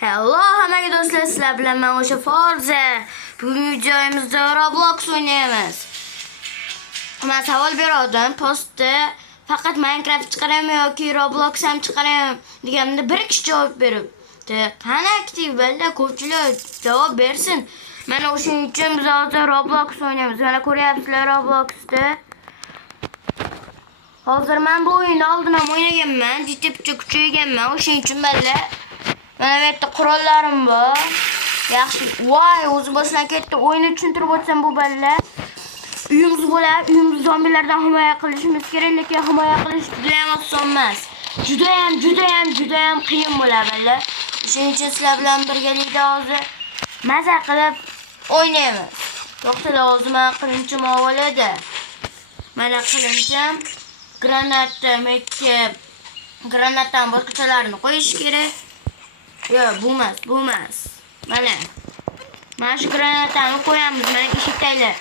Hello hammaga do'stlar, sizlar bilan men o'sha Forza. Bugungi videomizda Roblox o'ynaymiz. Men savol berdim postda, faqat Minecraft chiqaraman yoki Roblox ham chiqaraman deganimda bir kishi javob beribdi. Qani aktiv bo'lsa ko'pchilik javob bersin. Mana o'shuning uchun biz hozir Roblox o'ynaymiz. Mana ko'ryapsizlar Robloxda. Hozir men bu o'yinni oldin ham o'ynaganman, jitibcha kuchayganman. O'shuning uchun balla mana bu yerda qurollarim bor. Yaxshi. Voy, o'zi boshdan ketdi. O'yinni tushuntirib o'tsam bu balla. Uyimiz bo'lib, uyimizni zombilardan himoya qilishimiz kerak, lekin himoya qilish juda ham oson emas. Juda ham qiyin bo'ladi balla. Shuning uchun sizlar bilan birgalikda hozir maza qilib o'ynaymiz. To'xtala, o'zim qilinchim avvalida. Mana qilinchim granatdan boshqachalarni qo'yish kerak. Yo'q, bu emas. Mana shu granatani qo'yamiz, mana eshikdaylar.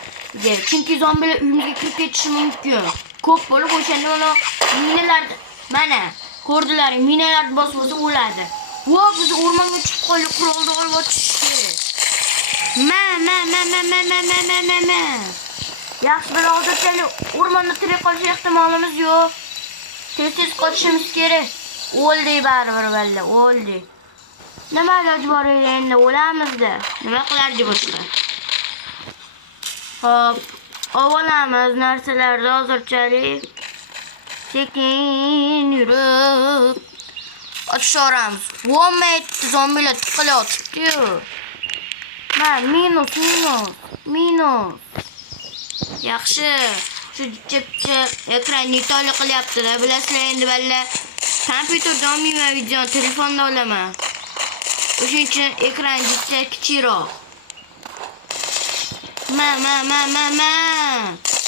Chunki zombilar uyimizga kirib ketishi mumkin. Ko'p bo'lib o'shanda mana minalar, mana ko'rdilar, minalarni bosib olsa o'ladi. Vo, biz o'rmonga chiqib qoldik, qurolni olib o'tish kerak. Yaxshi, biz hozircha o'rmonda tirik qolish ehtimolimiz yo'q. Tez qochishimiz kerak. O'ldik baribir balla, o'ldik. Nima iloji bor endi, o'lamiz-da. Nima qilardik boshqa? Hop, olamiz narsalarni hozirchalik. Sekin yurib ochishamiz. Vo'mayt zombilar tiqilyapti-ku. Minus. Yaxshi. Shu chipchi ekranni yutali qilyapti-da. Bilasizlar endi balla. Kompyuterda olmayman video, telefonda olaman. O'shuning uchun ekran juda kichikroq.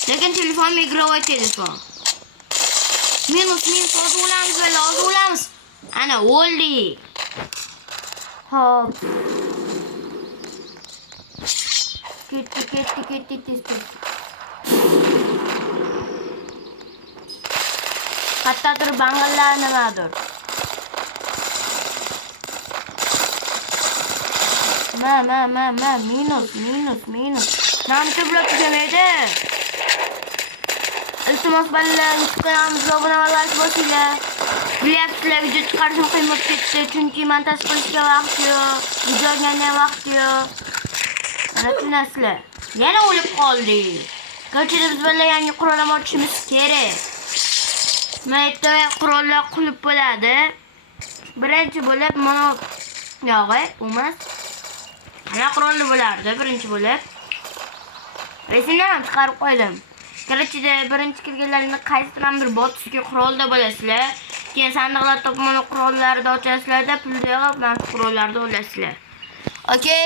Lekin telefon igrovay telefon. Minus hozir o'lamiz. Ana o'ldik. Hop. Ketdi tez. Qayerdadir bang'illar nimadir. Minus. Namcha blok demaydi. Iltimos ballar, kanalimizni obuna va like bosinglar. Bilasizlar, video chiqarishim qiyin bo'lib ketdi, chunki montaj qilishga vaqt yo'q, video o'rganishga vaqt yo'q. Mana tushunasizlar. Yana o'lib qoldik. Ko'chada biz ballar yangi qurollar ochishimiz kerak. Mayda qurollar qulib bo'ladi. Birinchi bo'lib mana yo'g'ay, emas. Ana qurolli bo'lardi birinchi bo'lib. Resimdan ham chiqarib qo'ydim. Ko'chada birinchi kirganlarni qaysidan bir botisga qurolda bo'lasizlar. Keyin sandiqlar topmani qurollarni ochasizlarda, pulni yig'ib, mana shu qurollarni olasizlar. Okay?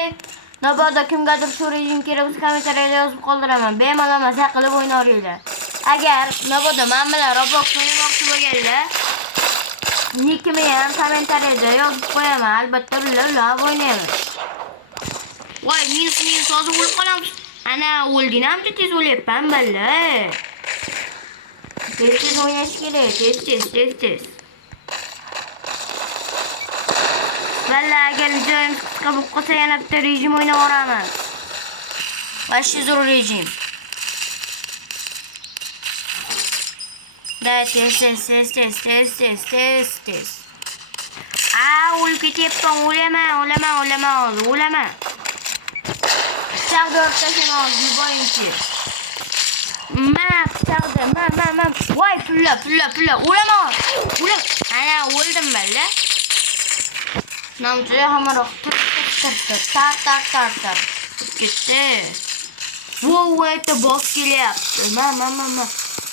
Navbatda kimgadir shu rejim kerak bo'lsa kommentariyada yozib qoldiraman. Bemalol maza qilib o'ynaringlar. Agar navbatda men bilan Roblox o'ynamoqchi bo'lganlar, nickimni ham kommentariyada yozib qo'yaman. Albatta ular o'ynaymiz. Voy, minus hozir o'lib qolamiz. Ana o'lding, namcha tez o'lyapman balla. Tez o'ynash kerak, tez. Balla, agar videomiz qisqa bo'lib qolsa yana bitta rejim o'ynab o'raman. Vashti zo'r rejim. Da tez. O'lib ketyapman, o'laman. Pichoqni o'rtashim yuboringchi. Voy, pulla. O'laman. Ana o'ldim balla. Namcha hamroq tar. Ketdi. Voy, boss kelyapti.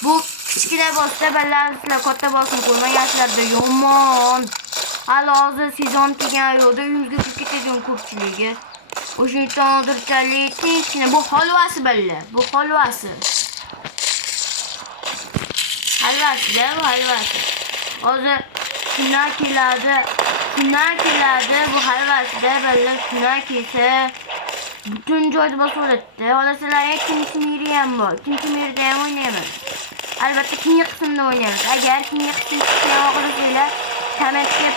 Bu kichkina bossda ballarlar katta bossni qo'ymaganlarda yomon. Hali hozir sezon kelgan yo'lda uyimizga kirib ketadigan ko'pchiligi. O'shuning uchun hozirchalik tinchgina bu holvasi balla. Bu holvasi. Halvasi. Hozir shuna keladi. Bu halvasida balla shuna kelsa butun joyda bosib o'tadi. Xohlasalar ikkinchi miri ham bor. Ikkinchi mirda ham o'ynaymiz. Albatta keyingi qismda o'ynaymiz. Agar keyingi qismni chiqishni xohlasanglar, kommentga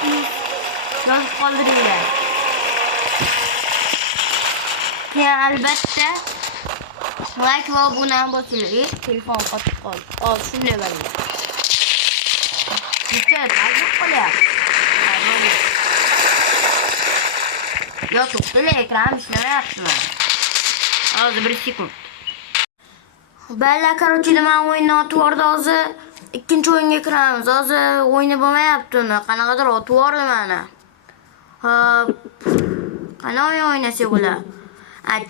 yozib qoldiringlar. Keyin albatta like va obuna bo'ling. Telefon qotib qoldi. Hozir shunday bo'ladi. Bitta talab qo'yapti. Yo'q, to'xtala, ekran ishlamayaptimi? Hozir 1 sekund. Balla, короче, men o'yinni otib yubordi hozir. Ikkinchi o'yinga kiramiz. Hozir o'yini bo'lmayapti uni. Qanaqadir otib yubordi meni. Hop. Qana o'yin o'ynasak bo'lar?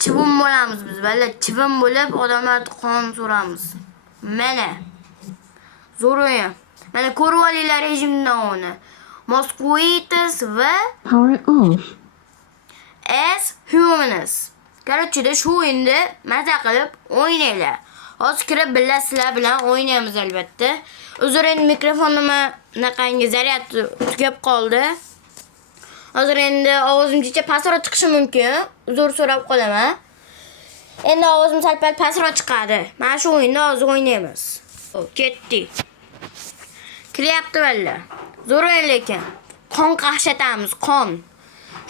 Chivin bo'lamiz biz. Balla, chivin bo'lib odamlardan qon so'ramiz. Mana. Zo'r o'yin. Mana ko'rib olinglar rejimdan uni. Mosquitos va Power off. as humans. Короче, shu o'yinda maza qilib o'ynanglar. Hozir kirib billa sizlar bilan o'ynaymiz albatta. Uzr, endi mikrofonimga naqangi zaryad tugab qoldi. Hozir endi ovozimcha pastroq chiqishi mumkin. Uzr so'rab qolaman. Endi ovozim sal-pal pastroq chiqadi. Mana shu o'yinni hozir o'ynaymiz. Ketdi. Kiryapti balla. Zo'r o'yin lekin. Qon qahshatamiz, qon.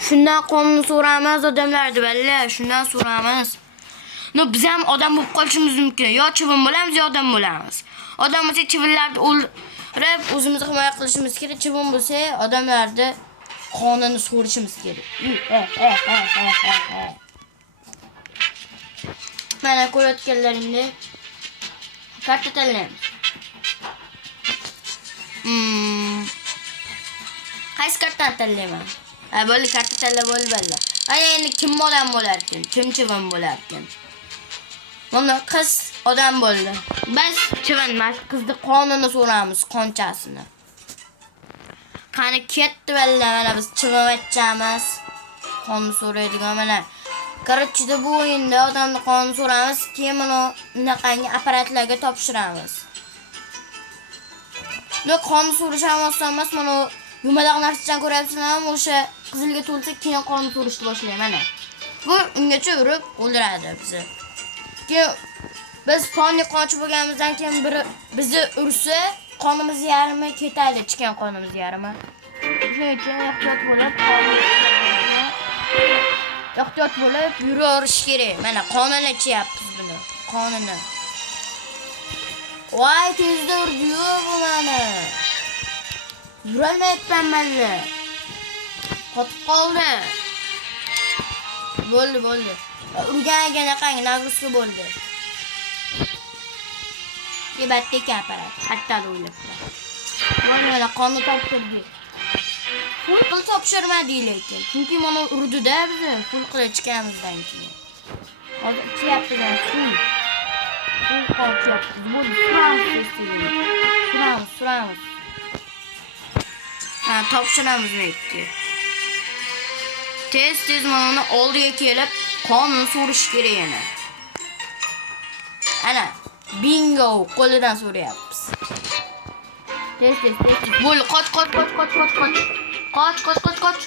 Shundan qonni so'ramiz odamlardan balla, shundan so'ramiz. No, biz ham odam bo'lib qolishimiz mumkin. Yo chivin bo'lamiz, yo odam bo'lamiz. Odam bo'lsa chivinlarni o'ldirib o'zimizni himoya qilishimiz kerak. Chivin bo'lsa odamlarni qonini so'rishimiz kerak. Mana ko'rayotganlaringni karta tanlaymiz. Qaysi kartani tanlayman? Bo'ldi, karta tanlab bo'ldi balla. Ana endi kim odam bo'lar ekan? Kim chivin bo'lar ekan? Mana qiz odam bo'ldi. Biz chivin emas, qizni qonini so'ramiz, qonchasini. Qani ketdi balla, mana biz chivivachchamiz. Qonni so'raydigan mana. Короче, bu o'yinda odamning qonini so'ramiz, keyin buni bunaqangi apparatlarga topshiramiz. No, qonni so'rash ham oson emas, mana yumaloq narsadan ko'ryapsizlarmi? O'sha qizilga to'lsa keyin qonni so'rashni boshlaydi mana. Bu ungacha urib o'ldiradi bizni. Keyin biz qonni qochib bo'lganimizdan keyin biri bizni ursa, qonimiz yarmi ketadi, chiqqan qonimiz yarmi. Shuning uchun ehtiyot bo'lib yuraverish kerak. Mana qonini ichyapmiz buni. Qonini. Voy, tezda urdi-yu bu meni. Yurolmayapman malla. Qotib qoldi. Bo'ldi. Urganiga naqangi nagruska bo'ldi. Kebatda kaparat. Hatto o'ylablar. Mana qonni topshirdik. Full qil topshirmadi lekin. Chunki mana urdi-da bizni full qil chiqamizdan keyin. Hozir ichyapti-da full. Full qolchyapti. Bu suramiz. Topshiramiz bekki. Tez mana oldiga kelib qonni so'rish kerak yana. Ana, bingo, qo'lidan so'rayapmiz. Tez. Bo'l, qoch. Qoch.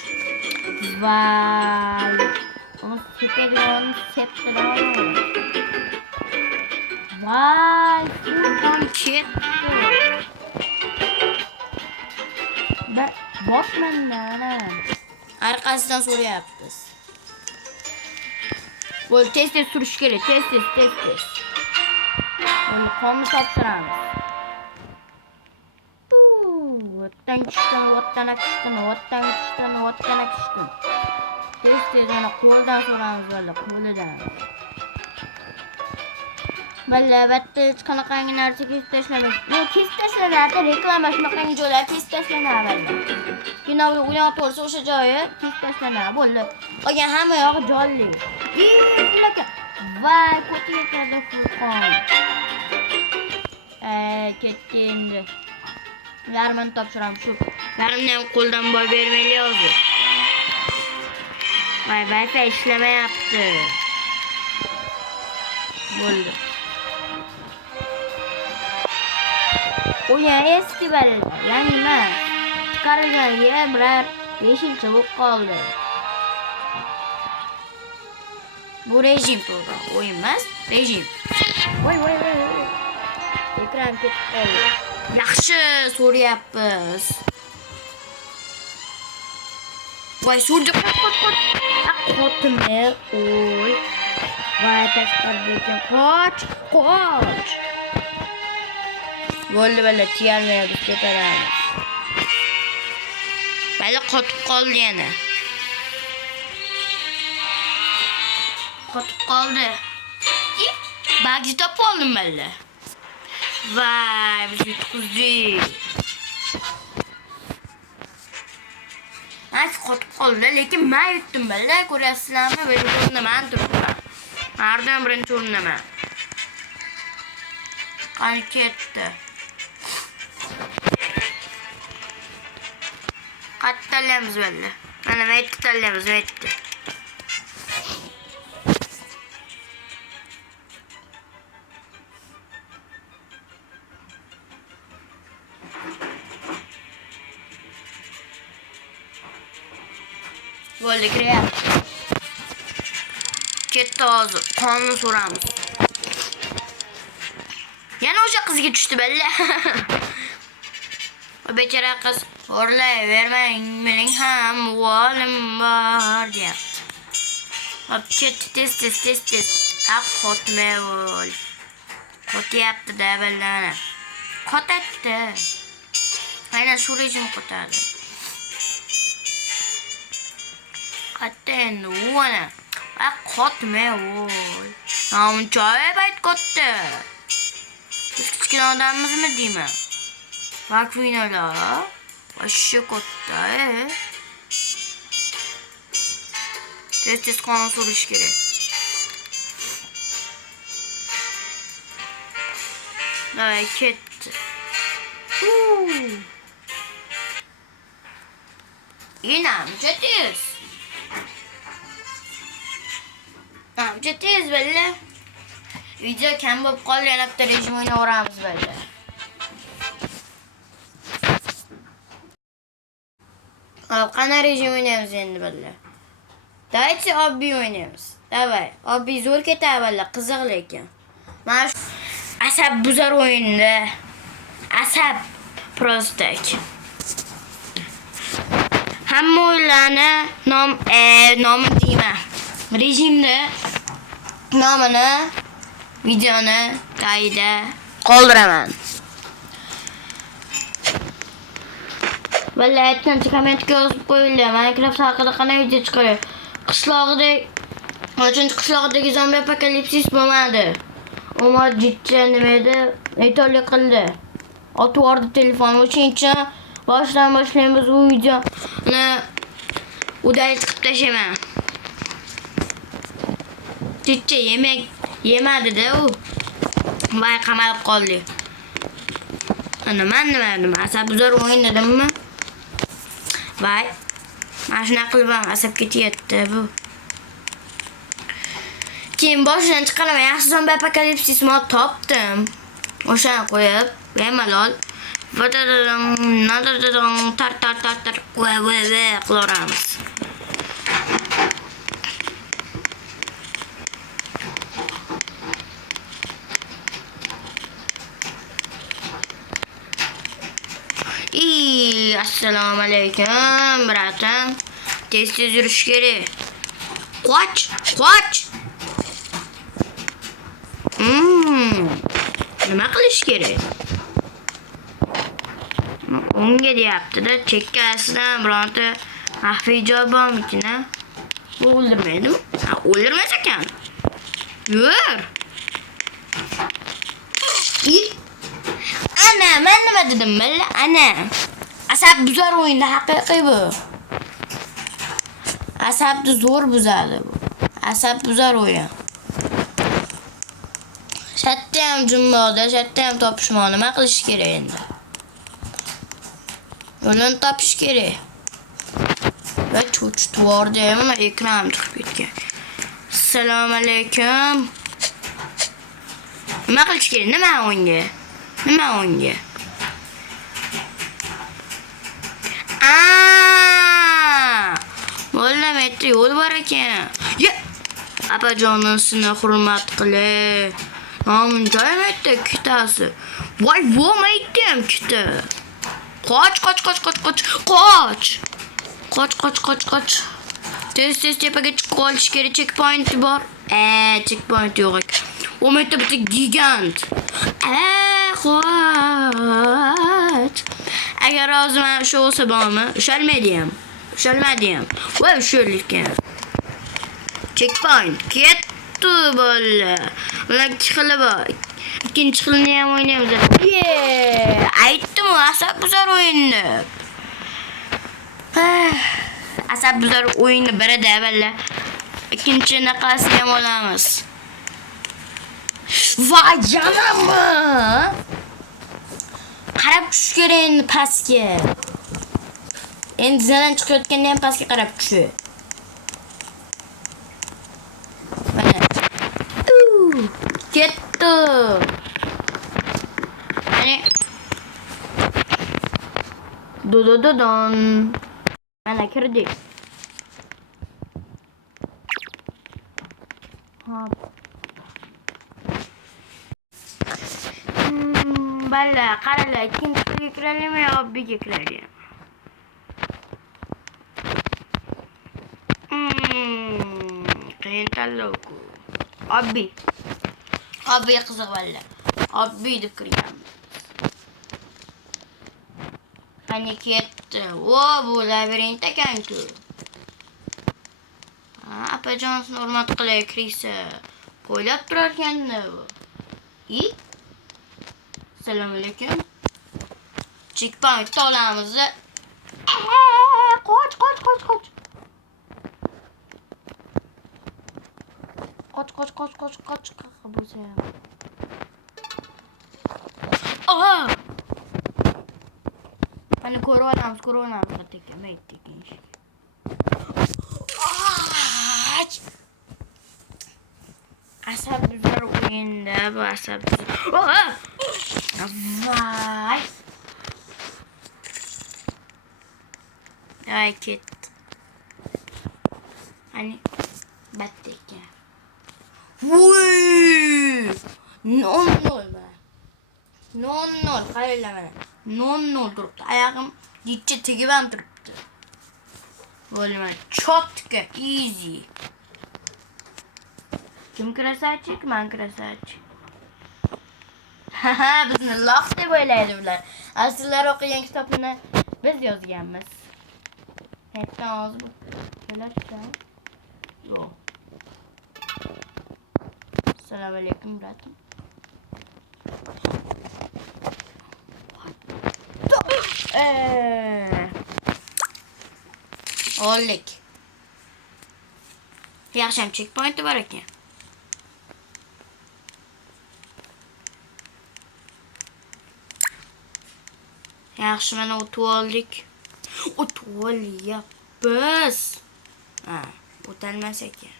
Vay. Onu septiran. Vay, buradan ketdi. Botmandan arkasidan so'rayapmiz. Bo'l, tez surish kerak, tez. Bunu qonni topshiramiz. Vattan kishdan. Tez yana qo'ldan so'ramiz balla, qo'lidan. Balla, batta hech qanaqangi narsa kesib tashlamaymiz. Men kesib tashlanadi, reklama shunaqangi joylar kesib tashlanadi. Kinoda o'ylab tursa o'sha joyi kesib tashlanadi. Bo'ldi. Qolgan hamma yog'i jonli. Vay, ko'chaga Furqon. Ketdi endi. Yarmini topshiramiz shu. Yarimni ham qo'ldan boy bermaylik hozir. Vay, Wi-Fi ishlamayapti. Bo'ldi. O'yin eski balla, yangi emas. Chiqarilganiga biror 5-chi bo'lib qoldi. Bu rejim to'g'ri, o'yin emas, rejim. Voy. Ekran ketib qoldi. Yaxshi so'rayapmiz. Vay surda qoch. Qotimi. Oy. Vay tashqarida ekan. Qoch. Bo'ldi balla tiyalmayapmiz ketamiz. Balla qotib qoldi yana. Qotib qoldi. Bag'ni topib oldim balla. Vay, biz yutqizdik. Nasi qotib qoldi, lekin men yutdim balla. Ko'rasizlarmi? Birinchi o'rinda men turibman. Hardan birinchi o'rindaman. Qani ketdi. Qattalaymiz balla. Mana maytni tanlaymiz, maytni. Bo'ldi, kiryapti. Ketdi hozir. Qonni so'ramiz. Yana o'sha qizga tushdi balla. O bechara qiz o'rlayvermang, mening ham o'g'lim bor deyapti. Hop ketdi tez. Qotmay bo'l. Qotyapti-da balla mana. Qotadi. Aynan shu rejim qotadi. Qatta endi o'g'ana. Qotmay bo'l. Namunchoy bayt qotdi. Biz kichkina odamimizmi deyman? Vakvinalar. Aşağı kotta. Tez qon so'rish kerak. Davay ketdi. Namcha tez. Balla. Video kam bo'lib qoldi, yana bitta rejim o'ynaveramiz balla. Qana rejim oynaymiz endi balla. Давайте obbi oynaymiz. Davay, obbi zo'r ketadi balla, qiziq lekin. Mana shu asab buzar o'yinda. Asab prostak. Hamma o'yinlarni nomi deyman. Rejimni nomini videoni tagida qoldiraman. Valla aytgancha kommentga yozib qo'yinglar. Minecraft haqida qanday video chiqaray? Qishlog'idagi zombi apokalipsis bo'lmadi. Umar jitcha nima edi? Aytoli qildi. Otib yubordi telefonni. O'shancha boshlaymiz bu videoni. Udal chiqib tashlayman. Jitcha yemadi-da u. Voy qamalib qoldi. Nima dedim? Asabzor o'yin dedimmi? Voy. Mana shunaqa qilib asab ketyapti bu. Keyin boshidan chiqaraman. Yaxshi zombi apokalipsis mod topdim. O'shani qo'yib, bemalol tar qilaveramiz. Assalomu alaykum, bratam. Tez yurish kerak. Qoch. Nima qilish kerak? Unga deyapti-da, chekkasidan bironta maxfiy joy bormikin-a? O'ldirmaydimi? O'ldirmas ekan. Yur. Ana, men nima dedim balla? Ana. Asab buzar o'yinda haqiqiy bu. Asabni zo'r buzadi bu. Asab buzar o'yin. Shatda ham jumboqda, shatda ham topishmoq. Nima qilish kerak endi? Yo'lini topish kerak. Va cho'chitvordi, mana ekran chiqib ketgan. Assalomu alaykum. Nima qilish kerak? Nima o'yinga? Valla metri yo'l bor ekan. Apajonisini hurmat qilay. Nomin joymaydi ikkitasi. Voy, bo'lmaydi ham ikkita. Qoch. Qoch. Tez tepaga chiqib olish kerak. Checkpoint bor. Checkpoint yo'q ekan. O yerda bitta gigant. Qoch. Agar hozir men o'sha bo'lsa bormi? Ushalmadi ham. Voy ushalgan. Checkpoint. Ketdi bola. Ular xili bor. İkinci xilini ham o'ynaymiz. Aytdim, asabbuzar o'yinni. Asabbuzar o'yinni birida balla. İkinci naqasini ham olamiz. Voy janimmi! Qarab tush kerak endi pastga. Endi zanan chiqayotganda ham pastga qarab tush. Mana. Ketdi. Hani don. Mana kirdik. Balla qarala, ikkinchi kiralimi yo obbiga kiralimi? Qiyin tanlov-ku. Obbi qiziq balla. Obbi deb kirganmiz. Hani ketdi. Bu labirint ekan-ku. Apajonisini hurmat qilay kirsa. Qo'ylab turar ekan-da bu. Assalomu alaykum. Checkpoint olamiz. Qoch. Qoch. Bo'lsa ham. Mana ko'rib olamiz. Tekin. Asabbuzar o'yinda bu asabbuzar. Vay. Ay ketdi. Hani batdi ekan. Voy! Non. Qaranglar mana. Non turibdi. Oyog'im yetcha tegib ham turibdi. Bo'lmadi. Chotka, easy. Kim krasavchik? Men krasavchik. Bizni loq deb o'ylaydi ular. Asllari o'qigan kitobni biz yozganmiz. Hatto hozir kelar. Yo'q. Assalomu alaykum, bratim. Oldik. Yaxshi ham checkpointi bor ekan. Yaxshi, mana o'tib oldik. O'tyapmiz. O'talmas ekan.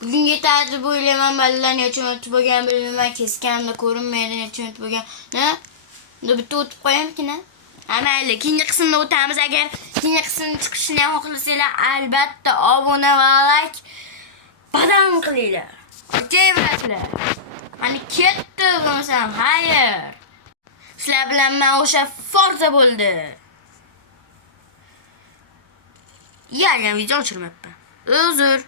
Bugun yetadi deb o'ylayman, balalar nechun o'tib bo'lgan bilmayman, keskanimda ko'rinmaydi nechun o'tib bo'lgan. Unda bitta o'tib qo'yamkin-a? Mayli, keyingi qismda o'tamiz. Agar keyingi qismning chiqishini ham xohlasanglar, albatta obuna va like badam qilinglar. Okey, bratlar. Hani ketdi bo'lsam, hayır. Sizlar bilan men o'sha Forza bo'ldi. Yani video o'chirmayapman. Uzr.